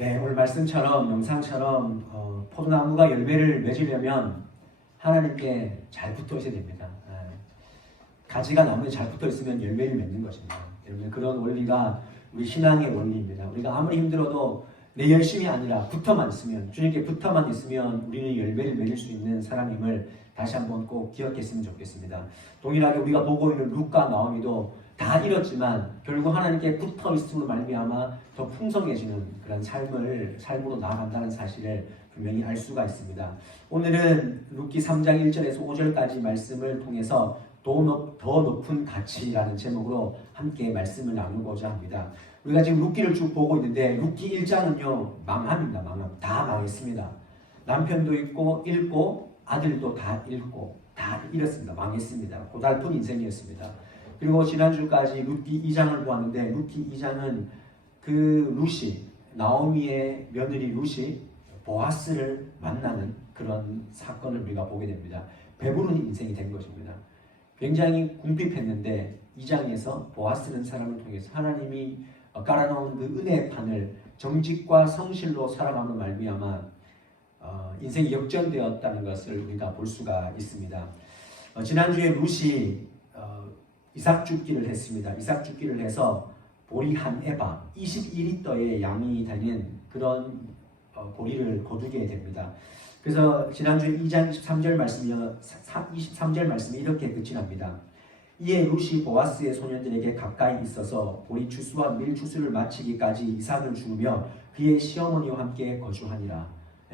네, 오늘 말씀처럼 영상처럼 포도나무가 열매를 맺으려면 하나님께 잘 붙어 있어야 됩니다. 가지가 나무에 잘 붙어 있으면 열매를 맺는 것입니다. 여러분, 그런 원리가 우리 신앙의 원리입니다. 우리가 아무리 힘들어도 내 열심이 아니라 붙어만 있으면, 주님께 붙어만 있으면 우리는 열매를 맺을 수 있는 사람임을 다시 한번 꼭 기억했으면 좋겠습니다. 동일하게 우리가 보고 있는 룻과 나오미도 다 잃었지만 결국 하나님께 붙어 있음으로 말미암아 더 풍성해지는 그런 삶으로 나아간다는 사실을 분명히 알 수가 있습니다. 오늘은 룻기 3장 1절에서 5절까지 말씀을 통해서 더 높은 가치라는 제목으로 함께 말씀을 나누고자 합니다. 우리가 지금 룻기를 쭉 보고 있는데 룻기 1장은요 망합니다. 다 망했습니다. 남편도 잃고 아들도 다 잃고 다 잃었습니다. 망했습니다. 고달픈 인생이었습니다. 그리고 지난주까지 룻기 2장을 보았는데 룻기 2장은 그 룻이 나오미의 며느리 룻이 보아스를 만나는 그런 사건을 우리가 보게 됩니다. 배부른 인생이 된 것입니다. 굉장히 궁핍했는데 2장에서 보아스는 사람을 통해서 하나님이 깔아놓은 그 은혜의 판을 정직과 성실로 살아감으로 말미암아 인생이 역전되었다는 것을 우리가 볼 수가 있습니다. 지난주에 룻이 이삭 줍기를 했습니다. 이삭 줍기를 해서 보리 한 에바 21리터의 양이 되는 그런 보리를 거두게 됩니다. 그래서 지난주에 2장 23절 말씀이 이렇게 끝이 납니다. 이에 룻이 보아스의 소년들에게 가까이 있어서 보리 추수와 밀 추수를 마치기까지 이삭을 주며 그의 시어머니와 함께 거주하니라.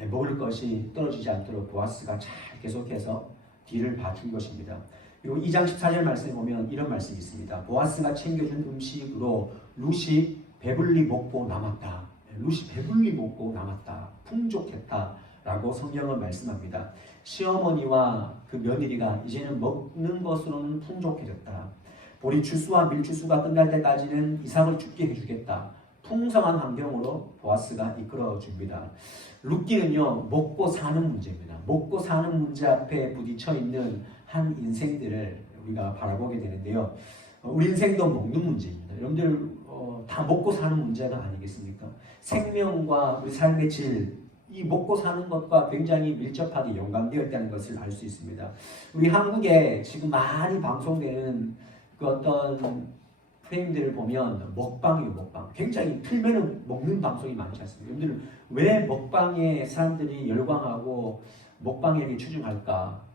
먹을 것이 떨어지지 않도록 보아스가 잘 계속해서 뒤를 봐준 것입니다. 그리고 2장 14절 말씀에 보면 이런 말씀이 있습니다. 보아스가 챙겨준 음식으로 룻이 배불리 먹고 남았다. 룻이 배불리 먹고 남았다. 풍족했다. 라고 성경은 말씀합니다. 시어머니와 그 며느리가 이제는 먹는 것으로는 풍족해졌다. 보리 추수와 밀 추수가 끝날 때까지는 이삭을 죽게 해주겠다. 풍성한 환경으로 보아스가 이끌어줍니다. 룻기는요 먹고 사는 문제입니다. 먹고 사는 문제 앞에 부딪혀 있는 한 인생들을 우리가 바라보게 되는데요. 우리 인생도 먹는 문제입니다. 여러분들 다 먹고 사는 문제가 아니겠습니까? 생명과 우리 삶의 질, 이 먹고 사는 것과 굉장히 밀접하게 연관되어 있다는 것을 알 수 있습니다. 우리 한국에 지금 많이 방송되는 그 어떤 프레임들을 보면 먹방이에요, 먹방. 굉장히 틀면은 먹는 방송이 많지 않습니까? 여러분들 왜 먹방에 사람들이 열광하고 먹방에게 추중할까?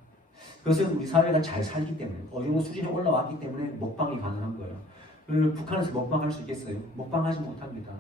그것은 우리 사회가 잘 살기 때문에 어느 정도 수준에 올라왔기 때문에 먹방이 가능한 거예요. 그러면 북한에서 먹방할 수 있겠어요? 먹방하지 못합니다.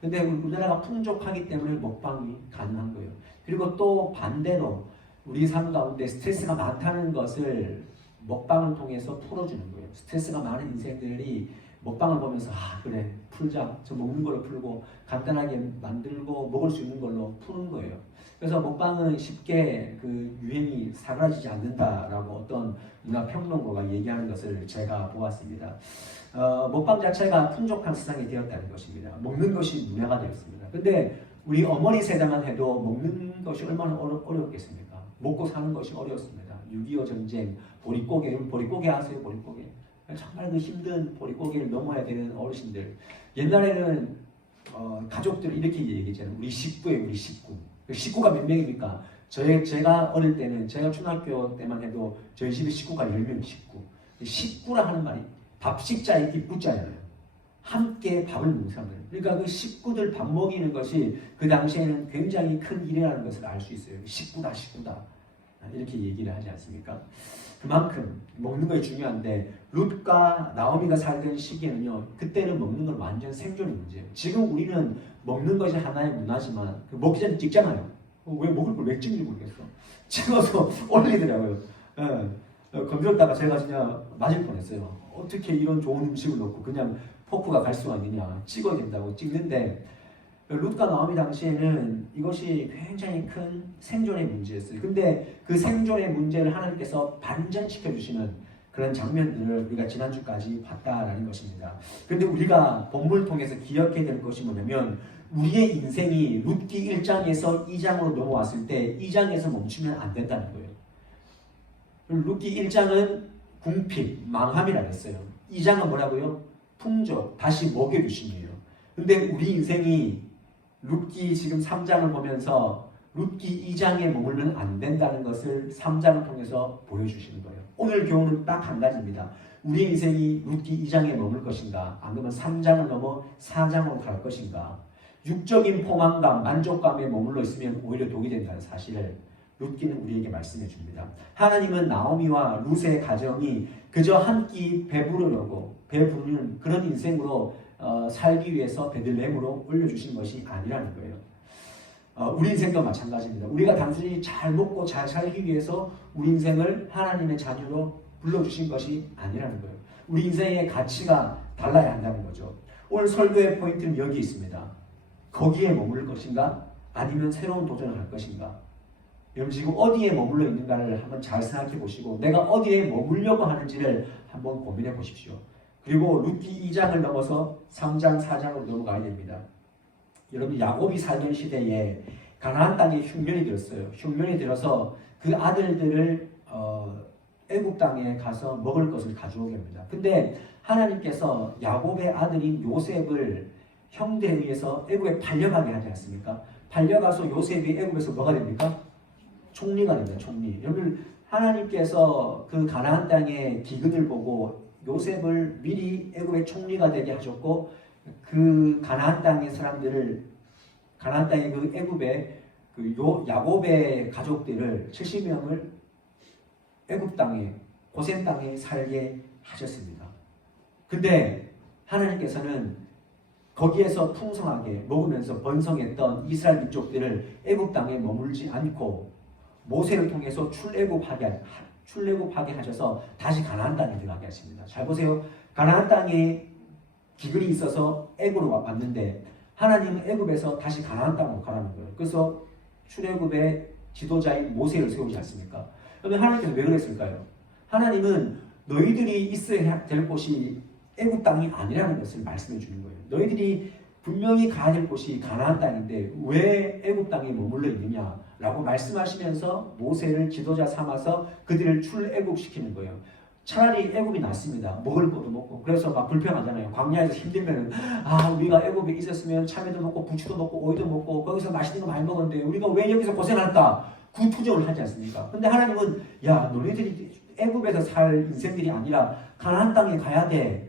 근데 우리나라가 풍족하기 때문에 먹방이 가능한 거예요. 그리고 또 반대로 우리 삶 가운데 스트레스가 많다는 것을 먹방을 통해서 풀어주는 거예요. 스트레스가 많은 인생들이 먹방을 보면서 그래 풀자, 저 먹는 걸로 풀고 간단하게 만들고 먹을 수 있는 걸로 푸는 거예요. 그래서 먹방은 쉽게 그 유행이 사라지지 않는다라고 어떤 문화평론가가 얘기하는 것을 제가 보았습니다. 먹방 자체가 풍족한 세상이 되었다는 것입니다. 먹는 것이 문화가 되었습니다. 근데 우리 어머니 세대만 해도 먹는 것이 얼마나 어렵겠습니까? 먹고 사는 것이 어려웠습니다. 6.25 전쟁, 보릿고개 아세요? 보릿고개. 정말 그 힘든 보릿고개를 넘어야 되는 어르신들. 옛날에는 가족들 이렇게 얘기했잖아요. 우리 식구예요, 우리 식구. 식구가 몇 명입니까? 제가 어릴 때는, 제가 초등학교 때만 해도 저희 집에 식구가 10명 식구. 식구라 하는 말이 밥식자에 이쁘잖아요. 함께 밥을 먹는 사람들. 그러니까 그 식구들 밥 먹이는 것이 그 당시에는 굉장히 큰 일이라는 것을 알 수 있어요. 식구다. 이렇게 얘기를 하지 않습니까? 그만큼 먹는 것이 중요한데 룻과 나오미가 살던 시기에는요. 그때는 먹는 건 완전 생존의 문제예요. 지금 우리는 먹는 것이 하나의 문화지만 먹기 전에 찍잖아요. 왜 먹을 걸 왜 찍는지 모르겠어. 찍어서 올리더라고요. 건드렸다가 제가 진짜 맞을 뻔했어요. 어떻게 이런 좋은 음식을 넣고 그냥 포크가 갈 수가 있느냐. 찍어야 된다고 찍는데 룻과 나오미 당시에는 이것이 굉장히 큰 생존의 문제였어요. 근데 그 생존의 문제를 하나님께서 반전시켜 주시는 그런 장면들을 우리가 지난주까지 봤다라는 것입니다. 그런데 우리가 본문을 통해서 기억해야 될 것이 뭐냐면 우리의 인생이 룻기 1장에서 2장으로 넘어왔을 때 2장에서 멈추면 안 된다는 거예요. 룻기 1장은 궁핍, 망함이라고 했어요. 2장은 뭐라고요? 풍족, 다시 먹여주심이에요. 근데 우리 인생이 룻기 지금 3장을 보면서 룻기 2장에 머물면 안 된다는 것을 3장을 통해서 보여주시는 거예요. 오늘 교훈은 딱 한 가지입니다. 우리의 인생이 룻기 2장에 머물 것인가, 아니면 3장을 넘어 4장으로 갈 것인가. 육적인 포만감, 만족감에 머물러 있으면 오히려 독이 된다는 사실을 룻기는 우리에게 말씀해 줍니다. 하나님은 나오미와 룻의 가정이 그저 한 끼 배부르려고 배부르는 그런 인생으로 살기 위해서 베들레헴으로 올려주신 것이 아니라는 거예요. 우리 인생도 마찬가지입니다. 우리가 단순히 잘 먹고 잘 살기 위해서 우리 인생을 하나님의 자녀로 불러주신 것이 아니라는 거예요. 우리 인생의 가치가 달라야 한다는 거죠. 오늘 설교의 포인트는 여기 있습니다. 거기에 머무를 것인가? 아니면 새로운 도전을 할 것인가? 여러분 지금 어디에 머물러 있는가를 한번 잘 생각해 보시고 내가 어디에 머물려고 하는지를 한번 고민해 보십시오. 그리고 룻기 2장을 넘어서 3장, 4장으로 넘어가야 됩니다. 여러분 야곱이 살던 시대에 가나안 땅에 흉년이 들었어요. 흉년이 들어서 그 아들들을 애굽 땅에 가서 먹을 것을 가져오게 합니다. 근데 하나님께서 야곱의 아들인 요셉을 형제에 의해서 애굽에 팔려가게 하지 않습니까? 팔려가서 요셉이 애굽에서 뭐가 됩니까? 총리가 됩니다. 총리. 여러분 하나님께서 그 가나안 땅의 기근을 보고 요셉을 미리 애굽의 총리가 되게 하셨고 그 가나안 땅의 사람들을 가나안 땅의 그 애굽의 그 야곱의 가족들을 70명을 애굽 땅에 고센 땅에 살게 하셨습니다. 근데 하나님께서는 거기에서 풍성하게 먹으면서 번성했던 이스라엘 민족들을 애굽 땅에 머물지 않고 모세를 통해서 출애굽하게 하셔서 다시 가나안 땅에 들어가게 하십니다. 잘 보세요. 가나안 땅에 기근이 있어서 애굽으로 왔는데 하나님은 애굽에서 다시 가나안 땅으로 가라는 거예요. 그래서 출애굽의 지도자인 모세를 세우지 않습니까? 그러면 하나님께서 왜 그랬을까요? 하나님은 너희들이 있어야 될 곳이 애굽 땅이 아니라는 것을 말씀해 주는 거예요. 너희들이 분명히 가야 될 곳이 가나안 땅인데 왜 애굽 땅에 머물러 있느냐라고 말씀하시면서 모세를 지도자 삼아서 그들을 출애굽시키는 거예요. 차라리 애굽이 낫습니다. 먹을 것도 먹고. 그래서 막 불평하잖아요. 광야에서 힘들면은 우리가 애굽에 있었으면 참외도 먹고 부추도 먹고 오이도 먹고 거기서 맛있는 거 많이 먹었는데 우리가 왜 여기서 고생할까? 구투정을 하지 않습니까? 근데 하나님은 너네들이 애굽에서 살 인생들이 아니라 가나안 땅에 가야 돼.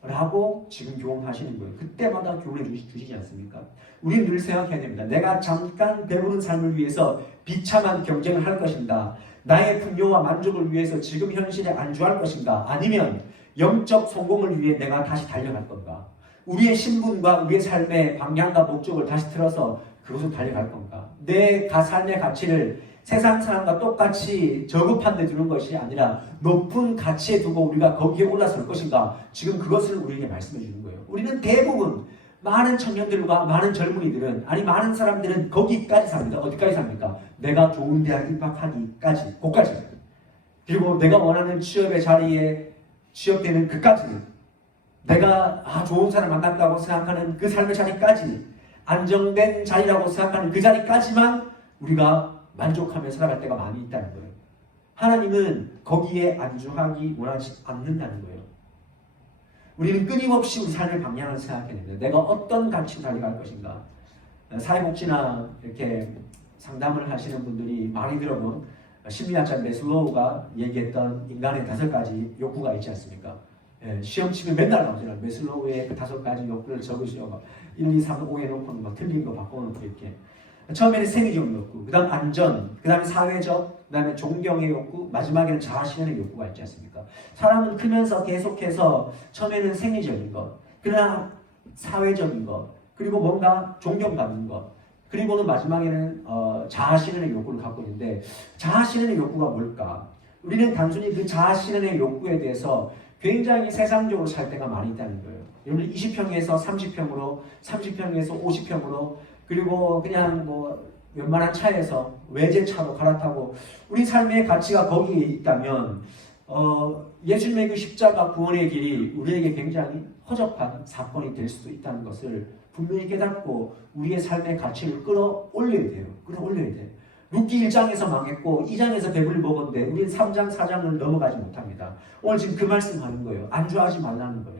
라고 지금 교훈하시는 거예요. 그때마다 교훈해 주시지 않습니까? 우리는 늘 생각해야 됩니다. 내가 잠깐 배부른 삶을 위해서 비참한 경쟁을 할 것인가? 나의 풍요와 만족을 위해서 지금 현실에 안주할 것인가? 아니면 영적 성공을 위해 내가 다시 달려갈 건가? 우리의 신분과 우리의 삶의 방향과 목적을 다시 틀어서 그것을 달려갈 건가? 내 삶의 가치를 세상 사람과 똑같이 저급한 데 두는 것이 아니라 높은 가치에 두고 우리가 거기에 올라설 것인가? 지금 그것을 우리에게 말씀해 주는 거예요. 우리는 대부분 많은 청년들과 많은 젊은이들은 많은 사람들은 거기까지 삽니다. 어디까지 삽니까? 내가 좋은 대학 입학하기까지, 그까지. 그리고 내가 원하는 취업의 자리에 취업되는 그까지. 내가 좋은 사람 만났다고 생각하는 그 삶의 자리까지. 안정된 자리라고 생각하는 그 자리까지만 우리가 만족하며 살아갈 때가 많이 있다는 거예요. 하나님은 거기에 안주하기 원하지 않는다는 거예요. 우리는 끊임없이 우리 삶의 방향을 생각해야 됩니다. 내가 어떤 가치로 달려갈 것인가. 사회복지나 이렇게 상담을 하시는 분들이 많이 들어본 심리학자 메슬로우가 얘기했던 인간의 5가지 욕구가 있지 않습니까? 시험 치면 맨날 나오잖아요. 메슬로우의 그 5가지 욕구를 적으시오. 1, 2, 3, 5 해놓고는 막 틀린 거 바꿔놓고 이렇게. 처음에는 생리적 욕구, 그 다음 안전, 그 다음에 사회적, 그 다음에 존경의 욕구, 마지막에는 자아실현의 욕구가 있지 않습니까? 사람은 크면서 계속해서 처음에는 생리적인 것, 그러나 사회적인 것, 그리고 뭔가 존경받는 것, 그리고는 마지막에는 자아실현의 욕구를 갖고 있는데 자아실현의 욕구가 뭘까? 우리는 단순히 그 자아실현의 욕구에 대해서 굉장히 세상적으로 살 때가 많이 있다는 거예요. 여러분 20평에서 30평으로, 30평에서 50평으로 그리고 그냥 웬만한 차에서 외제차로 갈아타고 우리 삶의 가치가 거기에 있다면 예수님의 그 십자가 구원의 길이 우리에게 굉장히 허접한 사건이 될 수도 있다는 것을 분명히 깨닫고 우리의 삶의 가치를 끌어올려야 돼요. 끌어올려야 돼요. 룻기 1장에서 망했고 2장에서 배불리 먹었는데 우리는 3장, 4장을 넘어가지 못합니다. 오늘 지금 그 말씀하는 거예요. 안주하지 말라는 거예요.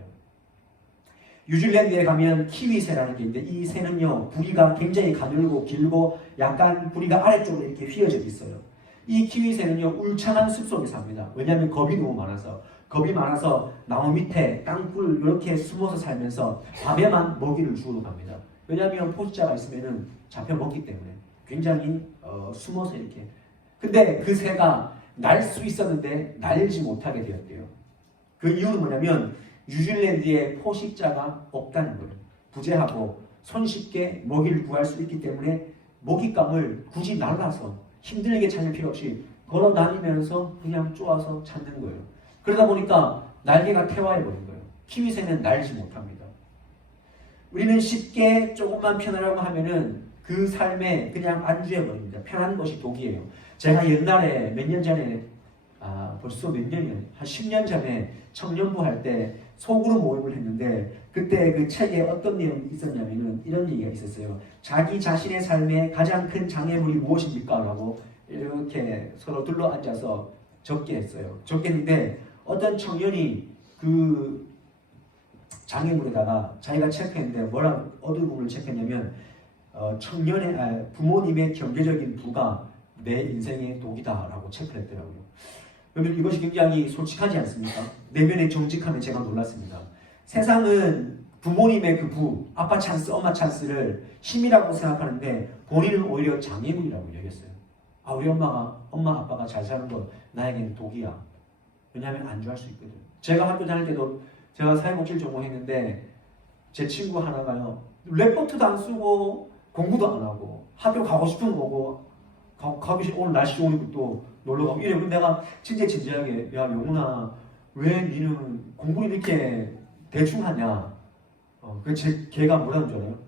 뉴질랜드에 가면 키위새라는 게 있는데 이 새는요 부리가 굉장히 가늘고 길고 약간 부리가 아래쪽으로 이렇게 휘어져 있어요. 이 키위새는요 울창한 숲속에 삽니다. 왜냐하면 겁이 너무 많아서 나무 밑에 땅굴 이렇게 숨어서 살면서 밤에만 먹이를 주우러 갑니다. 왜냐하면 포식자가 있으면은 잡혀 먹기 때문에 굉장히 숨어서 이렇게. 근데 그 새가 날 수 있었는데 날지 못하게 되었대요. 그 이유는 뭐냐면 뉴질랜드에 포식자가 없다는 거예요. 부재하고 손쉽게 먹이를 구할 수 있기 때문에 먹잇감을 굳이 날라서 힘들게 찾을 필요 없이 걸어 다니면서 그냥 쪼아서 찾는 거예요. 그러다 보니까 날개가 태화해버린 거예요. 키위새는 날지 못합니다. 우리는 쉽게 조금만 편하라고 하면은 그 삶에 그냥 안주해버립니다. 편한 것이 독이에요. 제가 옛날에 몇 년 전에 벌써 몇 년이요? 한 10년 전에 청년부 할 때 소그룹 모임을 했는데 그때 그 책에 어떤 내용이 있었냐면은 이런 얘기가 있었어요. 자기 자신의 삶에 가장 큰 장애물이 무엇입니까? 라고 이렇게 서로 둘러앉아서 적게 했어요. 적게 했는데 어떤 청년이 그 장애물에다가 자기가 체크했는데 뭐라고 어떤 부분을 체크했냐면 부모님의 경제적인 부가 내 인생의 독이다라고 체크를 했더라고요. 그러면 이것이 굉장히 솔직하지 않습니까? 내면의 정직함에 제가 놀랐습니다. 세상은 부모님의 그 부, 아빠 찬스, 엄마 찬스를 힘이라고 생각하는데 본인은 오히려 장애물이라고 여겼어요. 우리 엄마 아빠가 잘 사는 건 나에게는 독이야. 왜냐하면 안주할 수 있거든. 제가 학교 다닐 때도 제가 사회복지를 전공했는데 제 친구 하나가요. 레포트도 안 쓰고 공부도 안 하고 학교 가고 싶은 거고 가기 싫어 오늘 날씨 좋으니까 또 놀러 가고 이래. 근데 내가 진짜 진지하게 야 영훈아 왜 니는 공부를 이렇게 대충 하냐. 걔가 뭐라는 줄 알아요?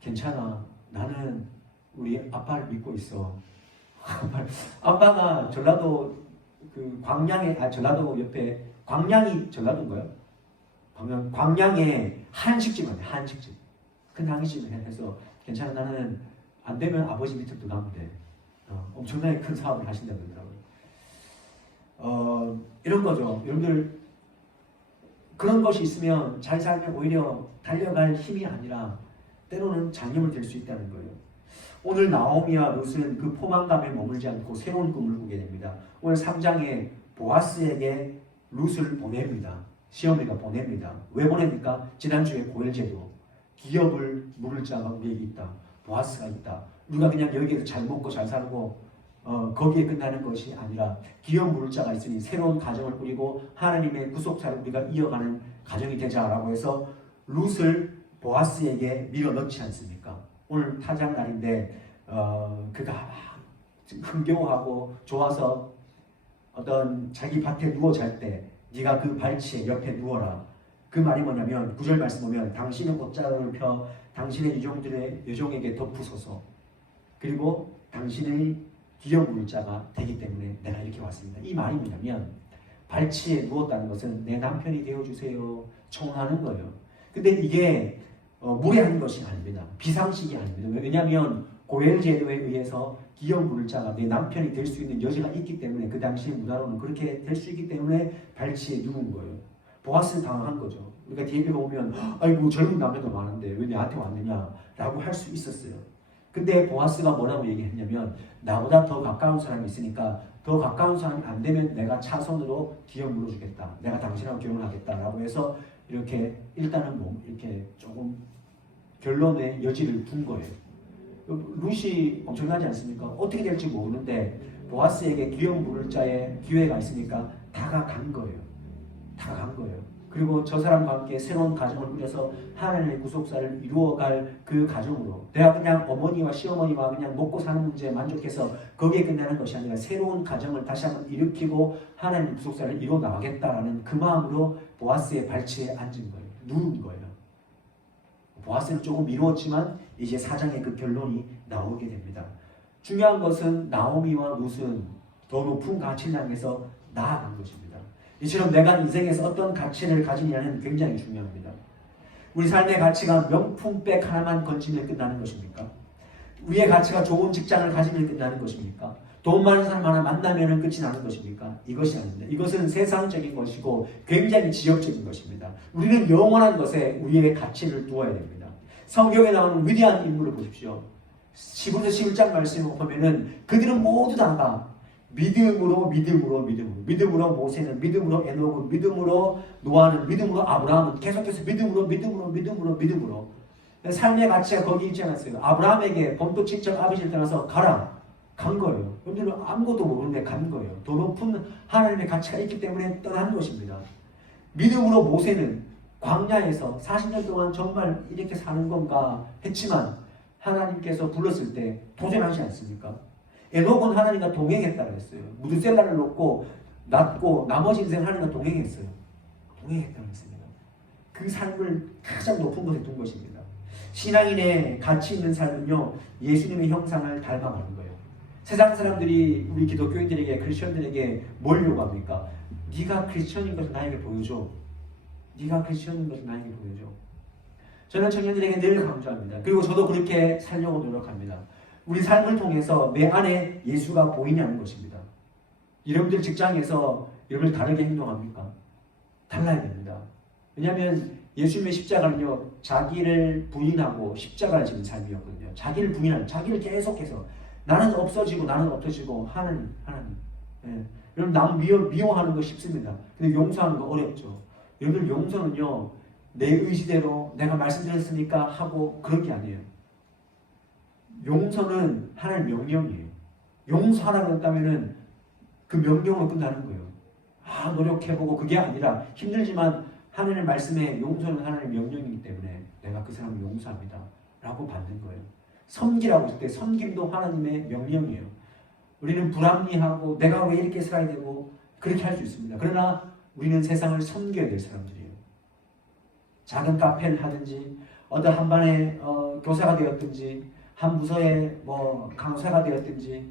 괜찮아. 나는 우리 아빠를 믿고 있어. 아빠가 전라도 그 광양에 전라도 옆에 광양이 전라도인가요? 광양에 한식집인데 한식집 큰 한식집을 해서 괜찮아. 나는 안 되면 아버지 밑으로 가면 돼. 엄청나게 큰 사업을 하신다고 그러더라고요. 이런 거죠. 여러분들 그런 것이 있으면 잘 살면 오히려 달려갈 힘이 아니라 때로는 장애물 될 수 있다는 거예요. 오늘 나오미와 룻은 그 포만감에 머물지 않고 새로운 꿈을 꾸게 됩니다. 오늘 3장에 보아스에게 룻을 보냅니다. 시어머니가 보냅니다. 왜 보냅니까? 지난주에 고엘제도 기업을 물을 자가 우리에게 있다. 보아스가 있다. 우리가 그냥 여기에서 잘 먹고 잘 살고 거기에 끝나는 것이 아니라 기업 물을 자가 있으니 새로운 가정을 꾸리고 하나님의 구속사를 우리가 이어가는 가정이 되자라고 해서 룻을 보아스에게 밀어넣지 않습니까? 오늘 타장 날인데 그가 흥겨워하고 좋아서 어떤 자기 밭에 누워 잘 때 네가 그 발치에 옆에 누워라. 그 말이 뭐냐면 9절 말씀 보면 당신의 옷자락을 펴 당신의 여종에게 덮으소서. 그리고 당신의 기업 물자가 되기 때문에 내가 이렇게 왔습니다. 이 말이 뭐냐면 발치에 누웠다는 것은 내 남편이 되어주세요. 청하는 거예요. 근데 이게 무례한 것이 아닙니다. 비상식이 아닙니다. 왜냐하면 고엘 제도에 의해서 기업 물자가 내 남편이 될 수 있는 여지가 있기 때문에 그 당시 문화로는 그렇게 될 수 있기 때문에 발치에 누운 거예요. 보아스는 당황한 거죠. 우리가 뒤에 보면 아이고 젊은 남자도 많은데 왜 나한테 왔느냐라고 할 수 있었어요. 근데 보아스가 뭐라고 얘기했냐면 나보다 더 가까운 사람이 있으니까 더 가까운 사람이 안 되면 내가 차선으로 기업 물어주겠다. 내가 당신하고 결혼하겠다라고 해서 이렇게 일단은 이렇게 조금 결론의 여지를 둔 거예요. 룻이 엄청나지 않습니까? 어떻게 될지 모르는데 보아스에게 기업 물을 자의 기회가 있으니까 다가간 거예요. 다가간 거예요. 그리고 저 사람과 함께 새로운 가정을 꾸려서 하나님의 구속사를 이루어갈 그 가정으로 내가 그냥 어머니와 시어머니와 그냥 먹고 사는 문제에 만족해서 거기에 끝나는 것이 아니라 새로운 가정을 다시 한번 일으키고 하나님의 구속사를 이루어 나가겠다라는 그 마음으로 보아스의 발치에 앉은 거예요. 누운 거예요. 보아스는 조금 미루었지만 이제 4장의 그 결론이 나오게 됩니다. 중요한 것은 나오미와 룻은 더 높은 가치를 향해서 나아간 것입니다. 이처럼 내가 인생에서 어떤 가치를 가지느냐는 굉장히 중요합니다. 우리 삶의 가치가 명품백 하나만 건지면 끝나는 것입니까? 우리의 가치가 좋은 직장을 가지면 끝나는 것입니까? 돈 많은 사람 하나 만나면 끝이 나는 것입니까? 이것이 아닙니다. 이것은 세상적인 것이고 굉장히 지역적인 것입니다. 우리는 영원한 것에 우리의 가치를 두어야 됩니다. 성경에 나오는 위대한 인물을 보십시오. 10에서 11장 말씀을 보면은 그들은 모두 다가 믿음으로 모세는, 믿음으로 에녹은, 믿음으로 노아는, 믿음으로 아브라함은 계속해서 믿음으로 삶의 가치가 거기 있지 않았어요. 아브라함에게 본토 친척 아버지를 떠나서 가라. 간 거예요. 여러분들은 아무것도 모르는데 간 거예요. 더 높은 하나님의 가치가 있기 때문에 떠난 것입니다. 믿음으로 모세는 광야에서 40년 동안 정말 이렇게 사는 건가 했지만 하나님께서 불렀을 때 도전하지 않습니까? 에녹은 하나님과 동행했다고 했어요. 무드셀라를 놓고 낳고 나머지 인생 하나님과 동행했어요. 동행했다고 했습니다. 그 삶을 가장 높은 곳에 둔 것입니다. 신앙인의 가치 있는 삶은요, 예수님의 형상을 닮아가는 거예요. 세상 사람들이 우리 기독교인들에게, 크리스천들에게 뭘 요구합니까? 네가 크리스천인 것을 나에게 보여줘. 네가 크리스천인 것을 나에게 보여줘. 저는 청년들에게 늘 강조합니다. 그리고 저도 그렇게 살려고 노력합니다. 우리 삶을 통해서 내 안에 예수가 보이냐는 것입니다. 여러분들 직장에서 여러분들 다르게 행동합니까? 달라야 됩니다. 왜냐하면 예수님의 십자가는요, 자기를 부인하고 십자가를 지는 삶이었거든요. 자기를 부인하는, 자기를 계속해서 나는 없어지고 하나님. 예. 여러분 남 미워하는 거 쉽습니다. 근데 용서하는 거 어렵죠. 여러분 용서는요, 내 의지대로 내가 말씀드렸으니까 하고 그런 게 아니에요. 용서는 하나님의 명령이에요. 용서하라고 했다면은 그 명령으로 끝나는 거예요. 노력해보고 그게 아니라 힘들지만 하나님의 말씀에 용서는 하나님의 명령이기 때문에 내가 그 사람을 용서합니다 라고 받는 거예요. 섬기라고 했을 때 섬김도 하나님의 명령이에요. 우리는 불합리하고 내가 왜 이렇게 살아야 되고 그렇게 할 수 있습니다. 그러나 우리는 세상을 섬겨야 될 사람들이에요. 작은 카페를 하든지 어떤 한 반의 교사가 되었든지 한 부서의 강사가 되었든지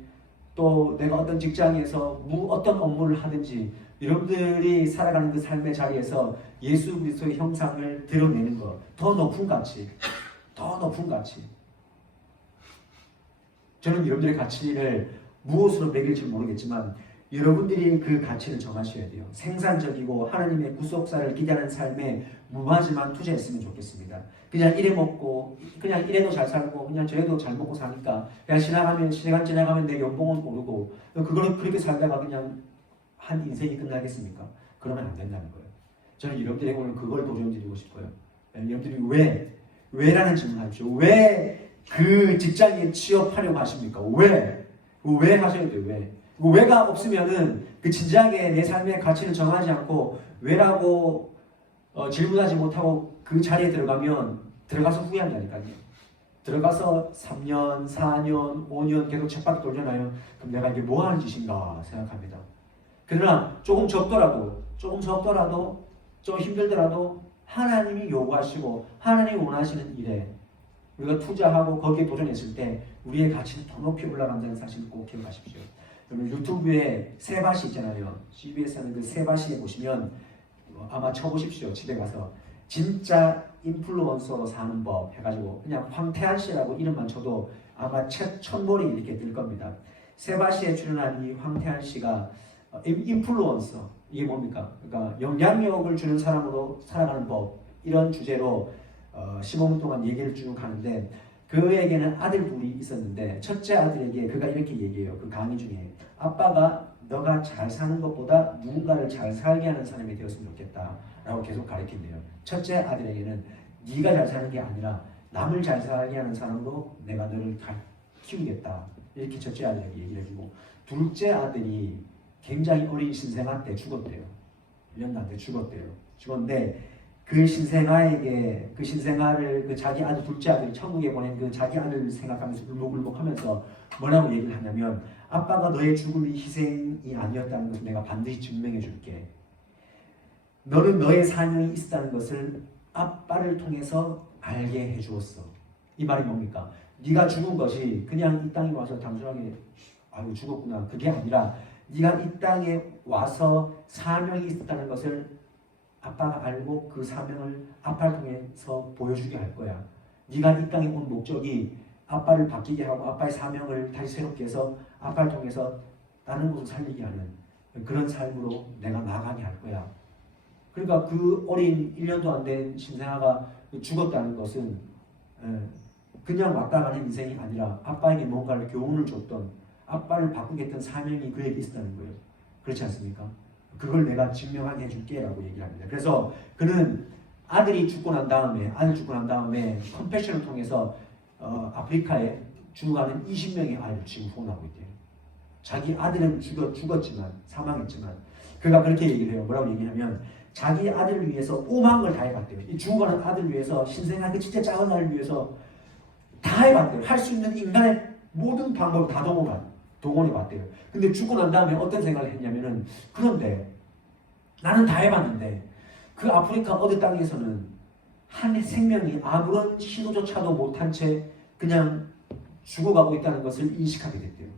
또 내가 어떤 직장에서 어떤 업무를 하든지 여러분들이 살아가는 그 삶의 자리에서 예수 그리스도의 형상을 드러내는 것, 더 높은 가치. 저는 여러분들의 가치를 무엇으로 매길지 모르겠지만 여러분들이 그 가치를 정하셔야 돼요. 생산적이고 하나님의 구속사를 기대하는 삶에 무마지만 투자했으면 좋겠습니다. 그냥 이래 먹고 그냥 이래도 잘 살고 그냥 저래도 잘 먹고 사니까 그냥 시간 지나가면 내 연봉은 오르고 그걸 그렇게 살다가 그냥 한 인생이 끝나겠습니까? 그러면 안 된다는 거예요. 저는 여러분들에게 오늘 그걸 도전드리고 싶어요. 여러분들이 왜라는 질문을 하십시오. 왜 그 직장에 취업하려고 하십니까? 왜 하셔야 돼요? 왜가 없으면은 그 진지하게 내 삶의 가치를 정하지 않고 왜라고 질문하지 못하고 그 자리에 들어가서 후회한다니까요. 들어가서 3년, 4년, 5년 계속 쳇바퀴 돌잖아요. 그럼 내가 이게 뭐 하는 짓인가 생각합니다. 그러나 조금 적더라도 좀 힘들더라도 하나님이 요구하시고 하나님이 원하시는 일에 우리가 투자하고 거기에 도전했을 때 우리의 가치는 더 높이 올라간다는 사실을 꼭 기억하십시오. 여러분 유튜브에 세바시 있잖아요. CBS는 그 세바시에 보시면 아마 쳐보십시오. 집에 가서 진짜 인플루언서로 사는 법 해가지고 그냥 황태한 씨라고 이름만 쳐도 아마 첫 천벌이 이렇게 뜰 겁니다. 세바시에 출연한 이 황태한 씨가 인플루언서 이게 뭡니까? 그러니까 영향력을 주는 사람으로 살아가는 법 이런 주제로 15분 동안 얘기를 쭉 하는데 그에게는 아들 둘이 있었는데 첫째 아들에게 그가 이렇게 얘기해요. 그 강의 중에 아빠가 너가 잘 사는 것보다 누군가를 잘 살게 하는 사람이 되었으면 좋겠다 라고 계속 가르친대요. 첫째 아들에게는 네가 잘 사는 게 아니라 남을 잘 살게 하는 사람으로 내가 너를 키우겠다 이렇게 첫째 아들에게 얘기를 해주고 둘째 아들이 굉장히 어린 신생아 때 죽었대요. 1년도 안 돼 죽었대요. 죽었는데 그 신생아에게 그 신생아를 그 자기 아들 둘째 아들이 천국에 보낸 그 자기 아들을 생각하면서 울먹울먹하면서 뭐라고 얘기를 하냐면 아빠가 너의 죽음이 희생이 아니었다는 것을 내가 반드시 증명해 줄게. 너는 너의 사명이 있었다는 것을 아빠를 통해서 알게 해주었어. 이 말이 뭡니까? 네가 죽은 것이 그냥 이 땅에 와서 단순하게 아유 죽었구나 그게 아니라 네가 이 땅에 와서 사명이 있었다는 것을 아빠가 알고 그 사명을 아빠를 통해서 보여주게 할 거야. 네가 이 땅에 온 목적이 아빠를 바뀌게 하고 아빠의 사명을 다시 새롭게 해서 아빠를 통해서 다른 곳을 살리게 하는 그런 삶으로 내가 나아가게 할 거야. 그러니까 그 어린 1년도 안 된 신생아가 죽었다는 것은 그냥 왔다 가는 인생이 아니라 아빠에게 뭔가를 교훈을 줬던, 아빠를 바꾸겠다는 사명이 그에게 있었다는 거예요. 그렇지 않습니까? 그걸 내가 증명하게 해줄게 라고 얘기를 합니다. 그래서 그는 아들 죽고 난 다음에 컴패션을 통해서 아프리카에 죽어가는 20명의 아이를 지금 후원하고 있대요. 자기 아들은 죽었지만, 사망했지만 그가 그렇게 얘기를 해요. 뭐라고 얘기하면 자기 아들을 위해서 오만 걸 다 해봤대요. 이 죽어가는 아들을 위해서, 신생아 그 진짜 작은 아이를 위해서 다 해봤대요. 할 수 있는 인간의 모든 방법을 다 동원해봤대요. 근데 죽고 난 다음에 어떤 생각을 했냐면은, 그런데 나는 다 해봤는데 그 아프리카 어느 땅에서는 한 생명이 아무런 시도조차도 못한 채 그냥 죽어가고 있다는 것을 인식하게 됐대요.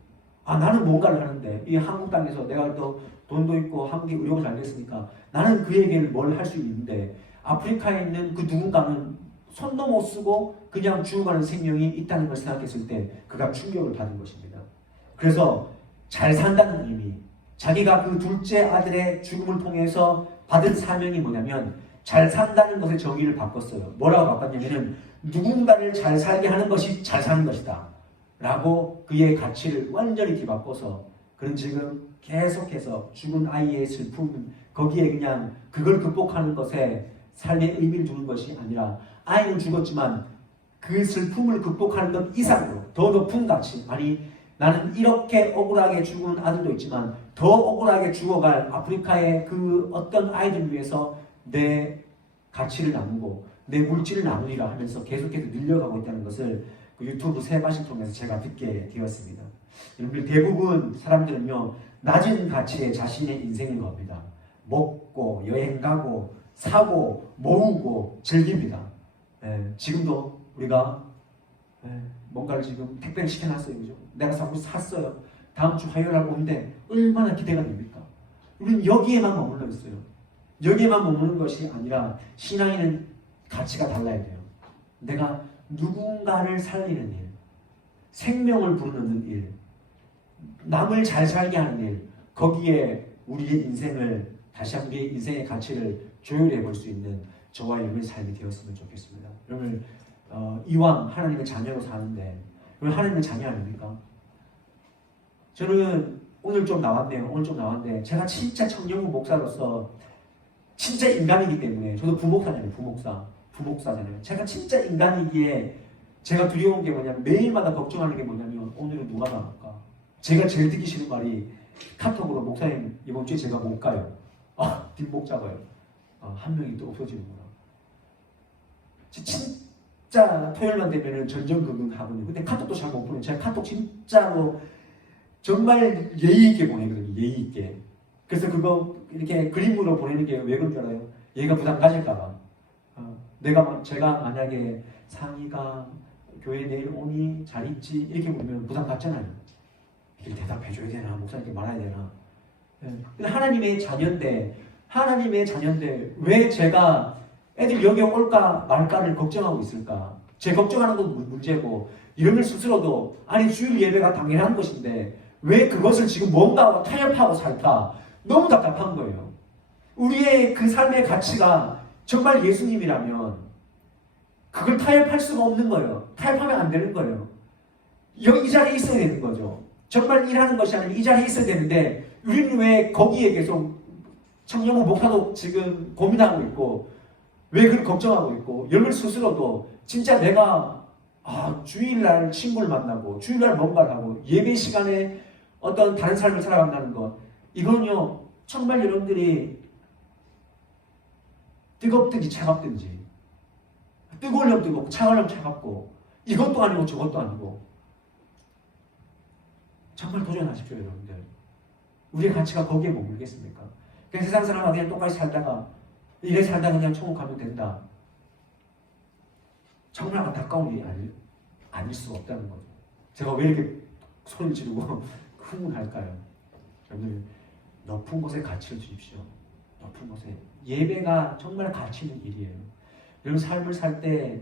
아, 나는 뭔가를 하는데 이 한국 땅에서 내가 또 돈도 있고 한국의 의료가 잘 됐으니까 나는 그에게 뭘 할 수 있는데, 아프리카에 있는 그 누군가는 손도 못 쓰고 그냥 죽어가는 생명이 있다는 걸 생각했을 때 그가 충격을 받은 것입니다. 그래서 잘 산다는 의미, 자기가 그 둘째 아들의 죽음을 통해서 받은 사명이 뭐냐면 잘 산다는 것의 정의를 바꿨어요. 뭐라고 바꿨냐면은 누군가를 잘 살게 하는 것이 잘 사는 것이다 라고 그의 가치를 완전히 뒤바꿔서, 그는 지금 계속해서 죽은 아이의 슬픔, 거기에 그냥 그걸 극복하는 것에 삶의 의미를 두는 것이 아니라, 아이는 죽었지만 그 슬픔을 극복하는 것 이상으로 더 높은 가치, 아니 나는 이렇게 억울하게 죽은 아들도 있지만 더 억울하게 죽어갈 아프리카의 그 어떤 아이들 위해서 내 가치를 나누고 내 물질을 나누리라 하면서 계속해서 늘려가고 있다는 것을 그 유튜브 세바실 통해서 제가 듣게 되었습니다. 여러분들, 대부분 사람들은요 낮은 가치의 자신의 인생을 겁니다. 먹고 여행 가고 사고 모으고 즐깁니다. 지금도 우리가 뭔가를 지금 택배를 시켜놨어요. 그죠? 내가 샀어요. 다음 주 화요일 날 오는데 얼마나 기대가 됩니까? 우리는 여기에만 머물러 있어요. 여기에만 머무는 것이 아니라 신앙에는 가치가 달라야 돼요. 내가 누군가를 살리는 일, 생명을 불어넣는 일, 남을 잘 살게 하는 일, 거기에 우리의 인생을 다시 한번 우리의 인생의 가치를 조율해 볼 수 있는 저와 여러분의 삶이 되었으면 좋겠습니다. 여러분, 이왕 하나님의 자녀로 사는데, 여러분 하나님의 자녀 아닙니까? 저는 오늘 좀 나왔는데 제가 진짜 청년부 목사로서 진짜 인간이기 때문에, 저도 부목사잖아요. 부목사잖아요. 제가 진짜 인간이기에 제가 두려운 게 뭐냐면, 매일마다 걱정하는 게 뭐냐면 오늘은 누가 나갈까? 제가 제일 듣기 싫은 말이 카톡으로, 목사님 이번 주에 제가 못 가요. 뒷목 잡아요. 한 명이 또 없어지는구나. 진짜 토요일만 되면은 전전긍긍하거든요. 근데 카톡도 잘 못 보내요. 제가 카톡 진짜로 정말 예의 있게 보내거든요. 예의 있게. 그래서 그거 이렇게 그림으로 보내는 게 왜 그런 줄 알아요? 얘가 부담 가질까봐. 제가 만약에 상희가 교회 내일 오니 잘 있지 이렇게 물으면 부담 갖잖아요. 이렇게 대답해줘야 되나, 목사님께 말해야 되나. 근데 하나님의 자녀인데 왜 제가 애들 여기 올까 말까를 걱정하고 있을까? 제 걱정하는 건 문제고, 이러면 스스로도 아니 주일 예배가 당연한 것인데 왜 그것을 지금 뭔가 타협하고 살까? 너무 답답한 거예요. 우리의 그 삶의 가치가 정말 예수님이라면 그걸 타협할 수가 없는 거예요. 타협하면 안 되는 거예요. 여기 이 자리에 있어야 되는 거죠. 정말 일하는 것이 아니라 이 자리에 있어야 되는데, 우리는 왜 거기에 계속, 청년부 목사도 지금 고민하고 있고 왜 그걸 걱정하고 있고, 여러분 스스로도 진짜 내가 주일날 친구를 만나고 주일날 뭔가를 하고 예배 시간에 어떤 다른 삶을 살아간다는 것, 이건요 정말 여러분들이 뜨겁든지 차갑든지, 뜨거우려면 뜨겁고 차가우려면 차갑고, 이것도 아니고 저것도 아니고, 정말 도전하십시오 여러분들. 우리의 가치가 거기에 머물겠습니까? 그냥 세상 사람과 그냥 똑같이 살다가 이래 살다가 그냥 천국 가면 된다. 정말 안타까운 일이 아닐 수가 없다는 거죠. 제가 왜 이렇게 소리를 지르고 흥분할까요? 여러분, 높은 곳에 가치를 주십시오. 높은 곳에. 예배가 정말 가치 있는 일이에요. 여러분 삶을 살 때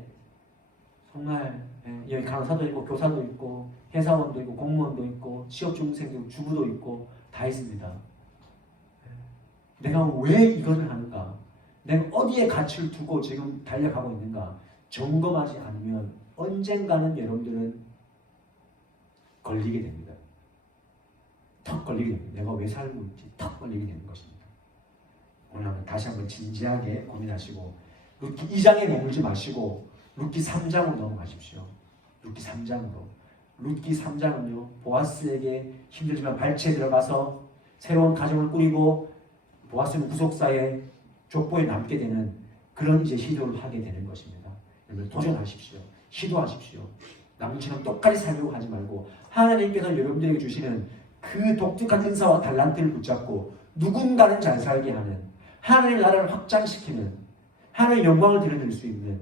정말 여기 간호사도 있고 교사도 있고 회사원도 있고 공무원도 있고 취업중생도 있고 주부도 있고 다 있습니다. 내가 왜 이것을 하는가? 내가 어디에 가치를 두고 지금 달려가고 있는가? 점검하지 않으면 언젠가는 여러분들은 걸리게 됩니다. 턱 걸리게 됩니다. 내가 왜 살고 있지? 턱 걸리게 되는 것입니다. 오늘 다시 한번 진지하게 고민하시고 룻기 2장에 머물지 마시고 룻기 3장으로 넘어가십시오. 룻기 3장으로. 룻기 3장은요. 보아스에게 힘들지만 발치에 들어가서 새로운 가정을 꾸리고 보아스는 구속사의 족보에 남게 되는 그런 이제 시도를 하게 되는 것입니다. 여러분 도전하십시오. 시도하십시오. 남처럼 똑같이 살려고 하지 말고 하나님께서 여러분들에게 주시는 그 독특한 은사와 달란트를 붙잡고 누군가는 잘 살게 하는 하나님의 나라를 확장시키는 하나님의 영광을 드러낼 수 있는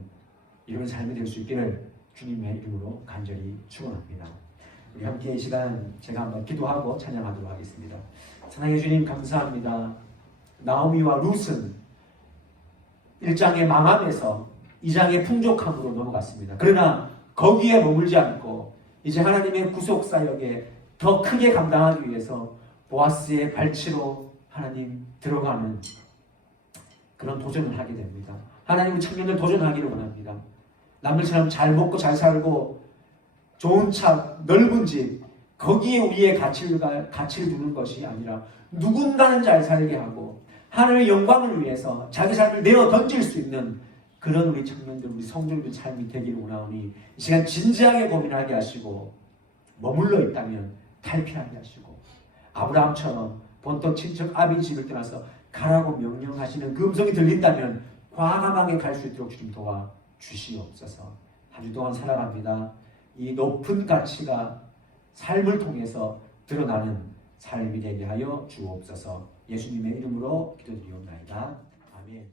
이런 삶이 될 수 있기를 주님의 이름으로 간절히 축원합니다. 우리 함께 이 시간 제가 한번 기도하고 찬양하도록 하겠습니다. 사랑의 주님 감사합니다. 나오미와 룻은 1장의 망함에서 2장의 풍족함으로 넘어갔습니다. 그러나 거기에 머물지 않고 이제 하나님의 구속 사역에 더 크게 감당하기 위해서 보아스의 발치로 하나님 들어가는 그런 도전을 하게 됩니다. 하나님은 청년들 도전하기를 원합니다. 남들처럼 잘 먹고 잘 살고 좋은 차, 넓은 집 거기에 우리의 가치를 두는 것이 아니라 누군가는 잘 살게 하고 하나님의 영광을 위해서 자기 삶을 내어 던질 수 있는 그런 우리 청년들, 우리 성도들 삶이 되기를 원하오니 이 시간 진지하게 고민하게 하시고 머물러 있다면 탈피하게 하시고 아브라함처럼 본토 친척 아비 집을 떠나서 가라고 명령하시는 그 음성이 들린다면 과감하게 갈 수 있도록 주님 도와 주시옵소서. 한 주 동안 살아갑니다. 이 높은 가치가 삶을 통해서 드러나는 삶이 되게 하여 주옵소서. 예수님의 이름으로 기도드리옵나이다. 아멘.